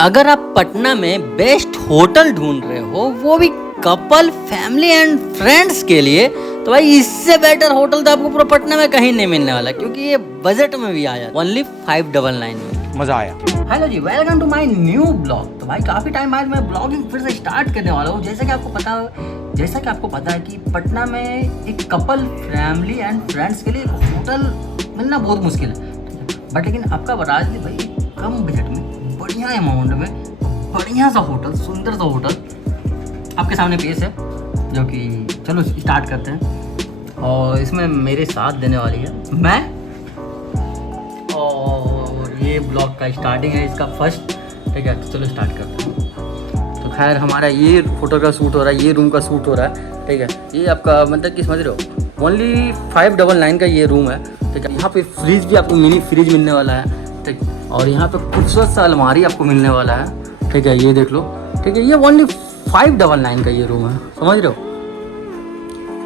अगर आप पटना में बेस्ट होटल ढूंढ रहे हो, वो भी कपल, फैमिली एंड फ्रेंड्स के लिए, तो भाई इससे बेटर होटल तो आपको पूरा पटना में कहीं नहीं मिलने वाला, क्योंकि ये बजट में भी आ जाता है ओनली 599 में। मजा आया। हेलो जी, welcome to my new blog. तो भाई काफ़ी टाइम बाद मैं ब्लॉगिंग फिर से स्टार्ट करने वाला हूँ। जैसा कि आपको पता है कि पटना में एक कपल, फैमिली एंड फ्रेंड्स के लिए एक होटल मिलना बहुत मुश्किल है, बट लेकिन आपका राजदीप भाई कम बजट में, बढ़िया अमाउंट में, बढ़िया सा होटल, सुंदर सा होटल आपके सामने पेश है, जो कि चलो स्टार्ट करते हैं। और इसमें मेरे साथ देने वाली है मैं, और ये ब्लॉग का स्टार्टिंग है, इसका फर्स्ट, ठीक है। तो चलो स्टार्ट करते हैं। तो खैर हमारा ये फोटो का शूट हो रहा है, ये रूम का शूट हो रहा है, ठीक है। ये आपका मतलब कि समझ रहे हो, ओनली 599 का ये रूम है, ठीक है। यहाँ पे फ्रिज भी आपको मिनी फ्रिज मिलने वाला है, ठीक। और यहाँ पे खूबसूरत सा अलमारी आपको मिलने वाला है, ठीक है। ये देख लो, ठीक है। ये ओनली 599 का ये रूम है, समझ रहे हो।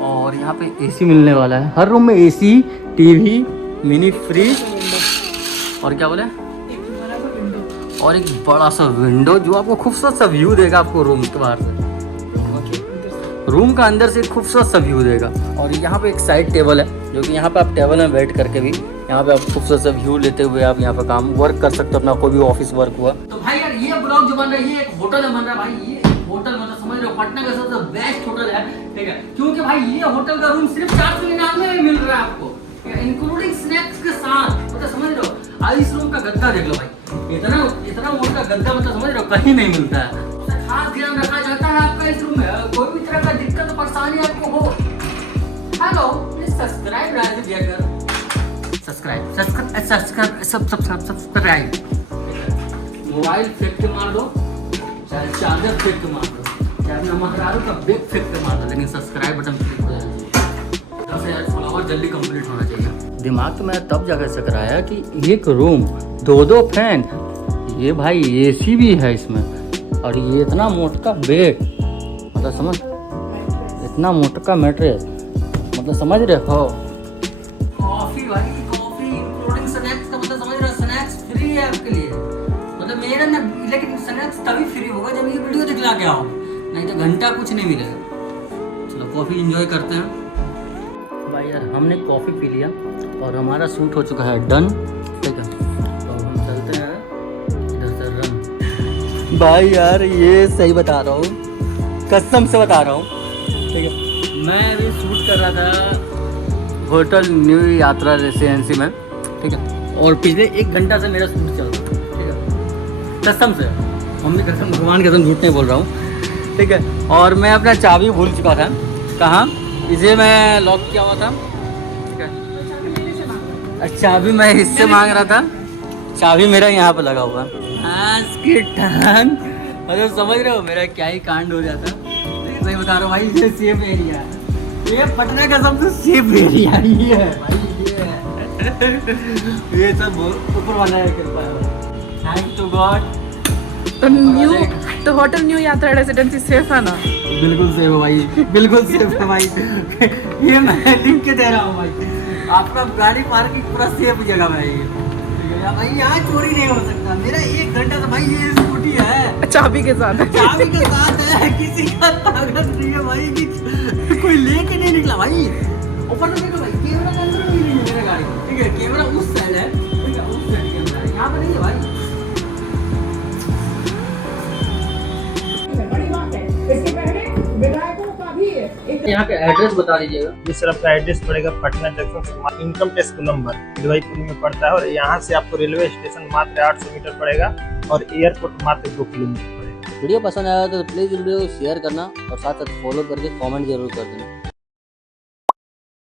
और यहाँ पे एसी मिलने वाला है, हर रूम में एसी, टीवी, मिनी फ्रिज, और क्या बोले, और एक बड़ा सा विंडो जो आपको खूबसूरत सा व्यू देगा आपको रूम के बाहर से, रूम का अंदर से खूबसूरत सा व्यू देगा। और यहाँ पे एक साइड टेबल है, जो कि यहाँ पे आप टेबल में बैठ करके भी यहाँ पे आप खूबसूरत सा व्यू लेते हुए आप यहाँ पे काम वर्क कर सकते हो, अपना कोई भी ऑफिस वर्क हुआ। तो भाई यार ये ब्लॉग जो बन रहा है, ये एक होटल में बन रहा है भाई। ये होटल मतलब समझ रहे हो, पटना का सबसे बेस्ट होटल है, ठीक है। क्योंकि भाई ये होटल का रूम सिर्फ 499 में मिल रहा है आपको, इंक्लूडिंग स्नैक्स के साथ, मतलब समझ रहे हो। आज इस रूम का गद्दा देख लो भाई, इतना मोटा गद्दा, मतलब समझ रहे हो कहीं नहीं मिलता है। खास ध्यान रखा जाता है आपका इस रूम में, कोई भी तरह का दिक्कत परेशानी आपको हो, हेलो प्लीज सब्सक्राइब राजदीप भैया, सब्सक्राइब। मोबाइल फेंक के मार दो, चाहे चार्जर फेंक के मार दो, चाहे अपना महरारू का बैग फेंक के मार दो, लेकिन सब्सक्राइब बटन क्लिक हो जाए। 10,000 फॉलोवर जल्दी कंप्लीट होना चाहिए। दिमाग तो मेरा तब जाकर से कराया कि एक रूम, दो फैन, ये भाई एसी भी है इसमें, और ये इतना मोटा बेड, मतलब समझ, इतना मोटा मैट्रेस, मतलब समझ रहे हो। कॉफी भाई, कॉफी इंक्लूडिंग स्नैक्स का, मतलब समझ रहे हो, स्नैक्स फ्री है आपके लिए, मतलब मेरा ना, लेकिन स्नैक्स तभी फ्री होगा जब ये वीडियो दिखला के आओ, नहीं तो घंटा कुछ नहीं मिलेगा। चलो कॉफी एंजॉय करते हैं भाई। यार हमने कॉफी पी लिया और हमारा शूट हो चुका है डन, ठीक है। तो हम चलते हैं इधर से रन। भाई यार ये सही बता रहा हूँ, कसम से बता रहा हूँ, ठीक है। मैं अभी शूट कर रहा था होटल न्यू यात्रा रेसिडेंसी में, ठीक है। और पिछले 1 घंटा से मेरा शूट चल रहा है, ठीक है, कसम से, मम्मी कसम, भगवान कसम, झूठ नहीं बोल रहा हूँ, ठीक है। और मैं अपना चाबी भूल चुका था, कहाँ, इसे मैं लॉक किया हुआ था, ठीक है। चाबी मैं इससे मांग रहा था, चाबी मेरा यहाँ पर लगा हुआ, आज की टांग, मतलब समझ रहे हो मेरा क्या ही कांड हो जाता। सही बता रहा हूँ भाई, ये सेफ एरिया है, ये पटना का सबसे सेफ एरिया ये है भाई, ये है। ये सब ऊपर वाला है, कृपा है, थैंक टू गॉड। तो होटल न्यू यात्रा रेसिडेंसी सेफ है ना? बिल्कुल सेफ है भाई, बिल्कुल सेफ है भाई। ये मैं लिख के दे रहा हूँ भाई, आपका गाड़ी पार्किंग पूरा सेफ जगह है ये, भाई यहाँ चोरी नहीं हो सकता। मेरा 1 घंटा तो भाई ये स्कूटी है, चाबी के साथ, चाबी के साथ है, किसी का ताकत नहीं है भाई कि कोई लेके नहीं निकला भाई। ऊपर तो देखो भाई, कैमरा का अंदर भी नहीं है मेरा गाड़ी, ठीक है। कैमरा उस साइड है, ठीक है, उस साइड कैमरा है, यहाँ पे नहीं है भाई। बड़ी बात है, इसके पहले विधायकों का भी यहाँ का एड्रेस बता दीजिएगा। ये सर आपका एड्रेस पड़ेगा पटना जंक्शन से इनकम टैक्स नंबर दिलवाईपुर में पड़ता है, और यहाँ से आपको रेलवे स्टेशन मात्र 800 मीटर पड़ेगा, और एयरपोर्ट मात्र 2 किलोमीटर पड़ेगा। वीडियो पसंद आया तो प्लीज वीडियो शेयर करना, और साथ साथ फॉलो करके कमेंट जरूर कर देना।